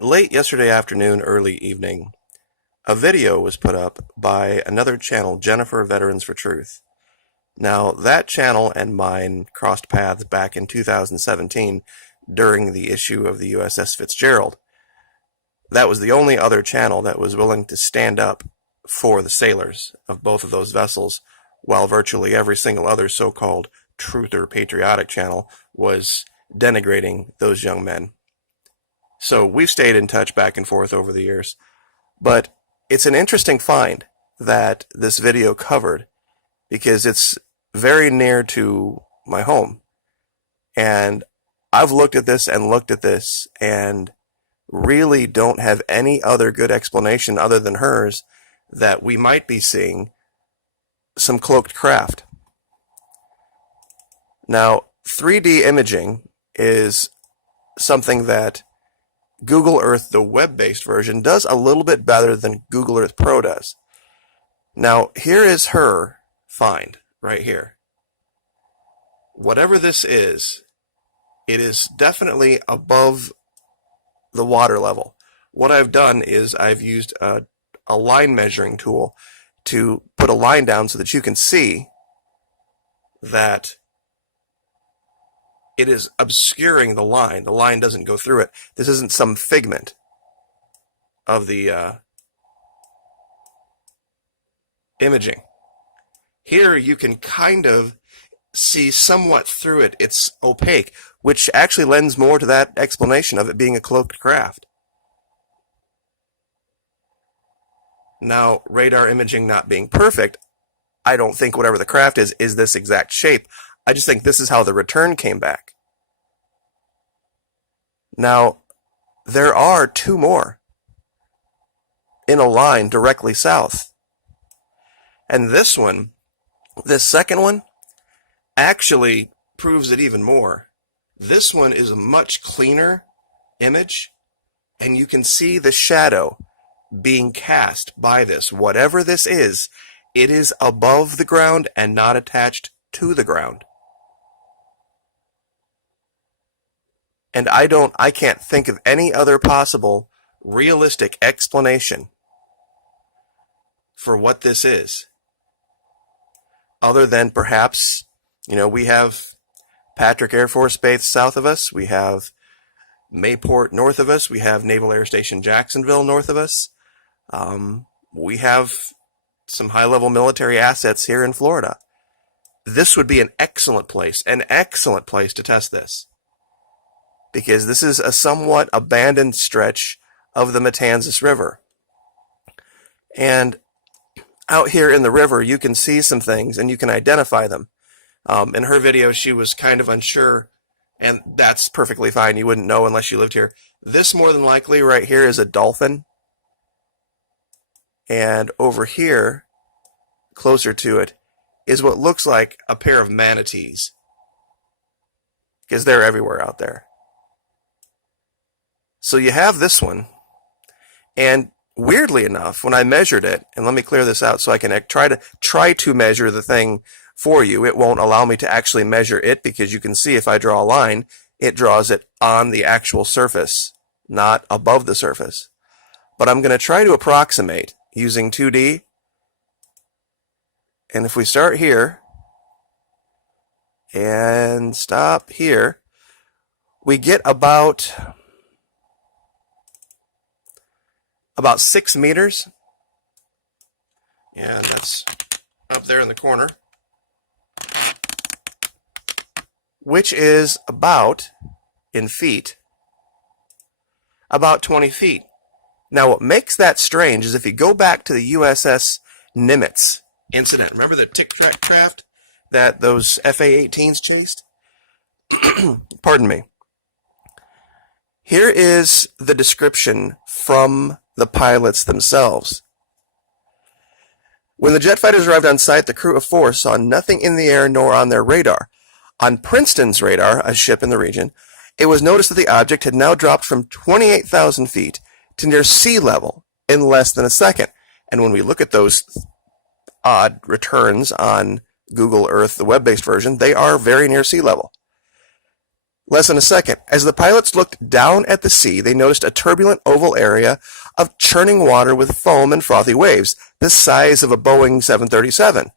Late yesterday afternoon, early evening, a video was put up by another channel, Jennifer Veterans for Truth. Now, that channel and mine crossed paths back in 2017 during the issue of the USS Fitzgerald. That was the only other channel that was willing to stand up for the sailors of both of those vessels, while virtually every single other so-called truth or patriotic channel was denigrating those young men. So we've stayed in touch back and forth over the years. But it's an interesting find that this video covered because it's very near to my home. And I've looked at this and really don't have any other good explanation other than hers that we might be seeing some cloaked craft. Now, 3D imaging is something that Google Earth, the web-based version, does a little bit better than Google Earth Pro does. Now, here is her find, right here. Whatever this is, it is definitely above the water level. What I've done is I've used a line measuring tool to put a line down so that you can see that it is obscuring the line. The line doesn't go through it. This isn't some figment of the imaging. Here you can kind of see somewhat through it. It's opaque, which actually lends more to that explanation of it being a cloaked craft. Now, radar imaging not being perfect, I don't think whatever the craft is this exact shape. I just think this is how the return came back. Now, there are two more in a line directly south. And this one, this second one, actually proves it even more. This one is a much cleaner image, and you can see the shadow being cast by this. Whatever this is, it is above the ground and not attached to the ground. And I can't think of any other possible realistic explanation for what this is. Other than perhaps, we have Patrick Air Force Base south of us, we have Mayport north of us, we have Naval Air Station Jacksonville north of us. We have some high-level military assets here in Florida. This would be an excellent place to test this. Because this is a somewhat abandoned stretch of the Matanzas River. And out here in the river, you can see some things and you can identify them. In her video, she was kind of unsure, and that's perfectly fine. You wouldn't know unless you lived here. This, more than likely, right here is a dolphin. And over here, closer to it, is what looks like a pair of manatees. Because they're everywhere out there. So you have this one, and weirdly enough, when I measured it, and let me clear this out so I can try to measure the thing for you, it won't allow me to actually measure it because you can see if I draw a line, it draws it on the actual surface, not above the surface. But I'm going to try to approximate using 2D, and if we start here and stop here, we get about 6 meters. Yeah, that's up there in the corner. Which is about, in feet, about 20 feet. Now, what makes that strange is if you go back to the USS Nimitz incident. Remember the tic-tac craft that those FA-18s chased? Pardon me. Here is the description from the pilots themselves. When the jet fighters arrived on site, the crew of 4 saw nothing in the air nor on their radar. On Princeton's radar, a ship in the region, it was noticed that the object had now dropped from 28,000 feet to near sea level in less than a second. And when we look at those odd returns on Google Earth, the web-based version, they are very near sea level. Less than a second. As the pilots looked down at the sea, they noticed a turbulent oval area of churning water with foam and frothy waves, the size of a Boeing 737,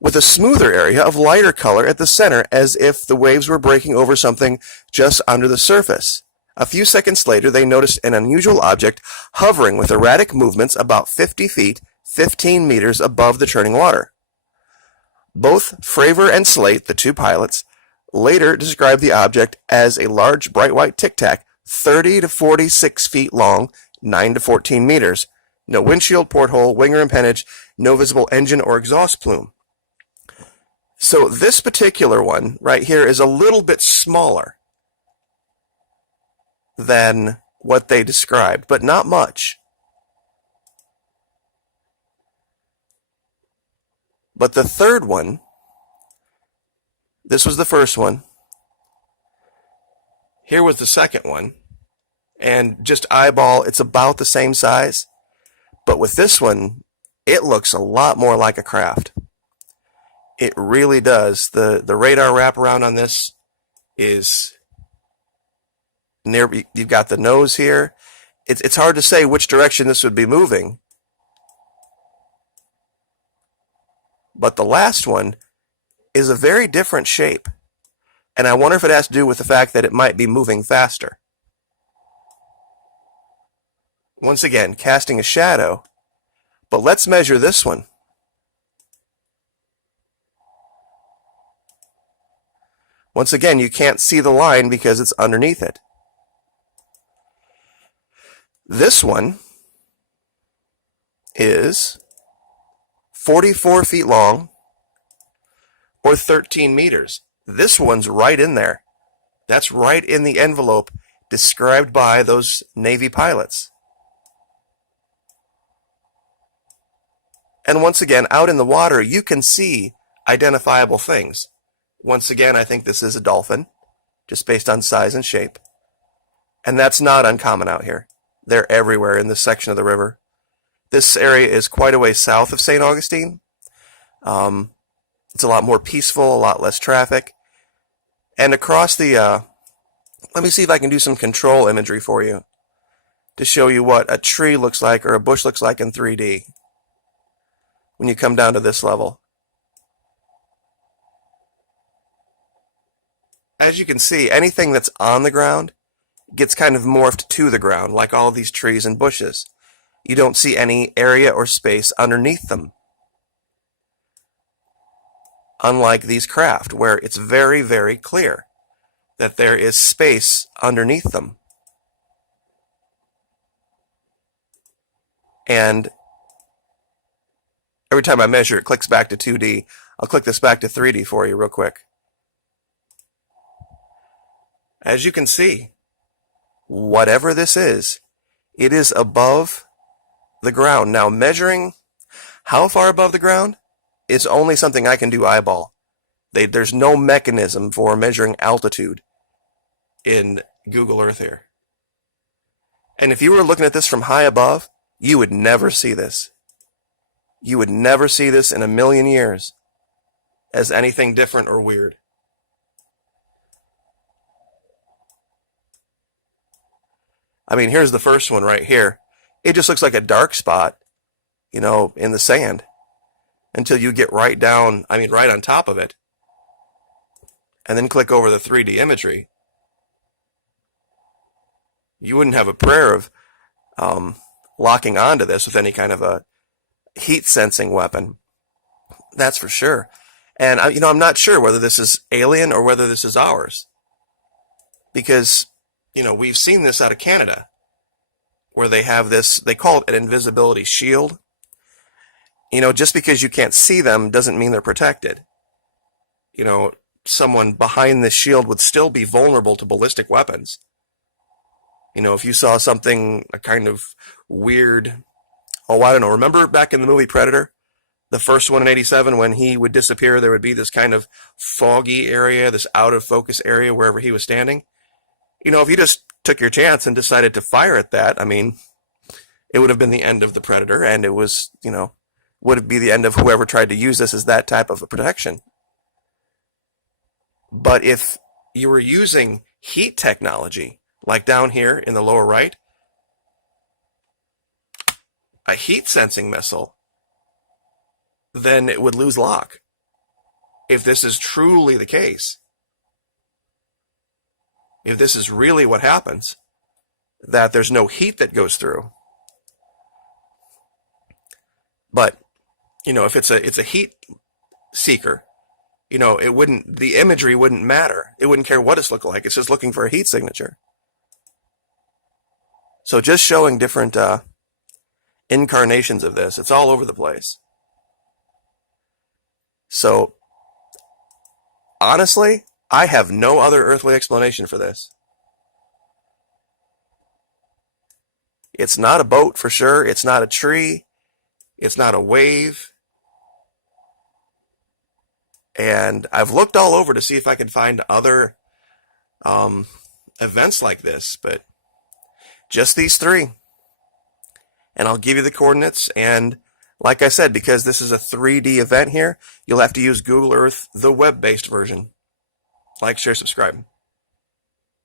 with a smoother area of lighter color at the center, as if the waves were breaking over something just under the surface. A few seconds later, they noticed an unusual object hovering with erratic movements about 50 feet, 15 meters above the churning water. Both Fravor and Slate, the two pilots, later described the object as a large bright white tic-tac, 30 to 46 feet long, 9 to 14 meters. No windshield, porthole, wing or empennage, no visible engine or exhaust plume. So this particular one right here is a little bit smaller than what they described, but not much. But the third one, this was the first one. Here was the second one. And just eyeball, it's about the same size. But with this one, it looks a lot more like a craft. It really does. The radar wraparound on this is near. You've got the nose here. It's hard to say which direction this would be moving. But the last one is a very different shape. And I wonder if it has to do with the fact that it might be moving faster. Once again, casting a shadow. But let's measure this one. Once again, you can't see the line because it's underneath it. This one is 44 feet long, or 13 meters. This one's right in there. That's right in the envelope described by those Navy pilots. And once again, out in the water, you can see identifiable things. Once again, I think this is a dolphin, just based on size and shape. And that's not uncommon out here. They're everywhere in this section of the river. This area is quite a way south of St. Augustine. It's a lot more peaceful, a lot less traffic. And across the, let me see if I can do some control imagery for you to show you what a tree looks like or a bush looks like in 3D when you come down to this level. As you can see, anything that's on the ground gets kind of morphed to the ground, like all these trees and bushes. You don't see any area or space underneath them. Unlike these craft, where it's very, very clear that there is space underneath them. And every time I measure, it clicks back to 2D. I'll click this back to 3D for you real quick. As you can see, whatever this is, it is above the ground. Now, measuring how far above the ground is only something I can do eyeball. There's no mechanism for measuring altitude in Google Earth here. And if you were looking at this from high above, you would never see this. You would never see this in a million years as anything different or weird. I mean, here's the first one right here. It just looks like a dark spot, you know, in the sand until you get right down, I mean, right on top of it. And then click over the 3D imagery. You wouldn't have a prayer of locking onto this with any kind of a heat sensing weapon. That's for sure. And, you know, I'm not sure whether this is alien or whether this is ours. Because, you know, we've seen this out of Canada, where they have this, they call it an invisibility shield. You know, just because you can't see them doesn't mean they're protected. You know, someone behind this shield would still be vulnerable to ballistic weapons. You know, if you saw something, a kind of weird, oh, I don't know, remember back in the movie Predator? The first one in 87, when he would disappear, there would be this kind of foggy area, this out of focus area wherever he was standing. You know, if you just took your chance and decided to fire at that, I mean, it would have been the end of the Predator, and it was, you know, would be the end of whoever tried to use this as that type of a protection. But if you were using heat technology, like down here in the lower right, a heat sensing missile, then it would lose lock. If this is truly the case, if this is really what happens, that there's no heat that goes through. But, if it's a heat seeker, the imagery wouldn't matter. It wouldn't care what it's looking like. It's just looking for a heat signature. So just showing different incarnations of this. It's all over the place. So, honestly, I have no other earthly explanation for this. It's not a boat for sure. It's not a tree. It's not a wave. And I've looked all over to see if I can find other events like this, but just these three. And I'll give you the coordinates. And like I said, because this is a 3D event here, you'll have to use Google Earth, the web-based version. Like, share, subscribe.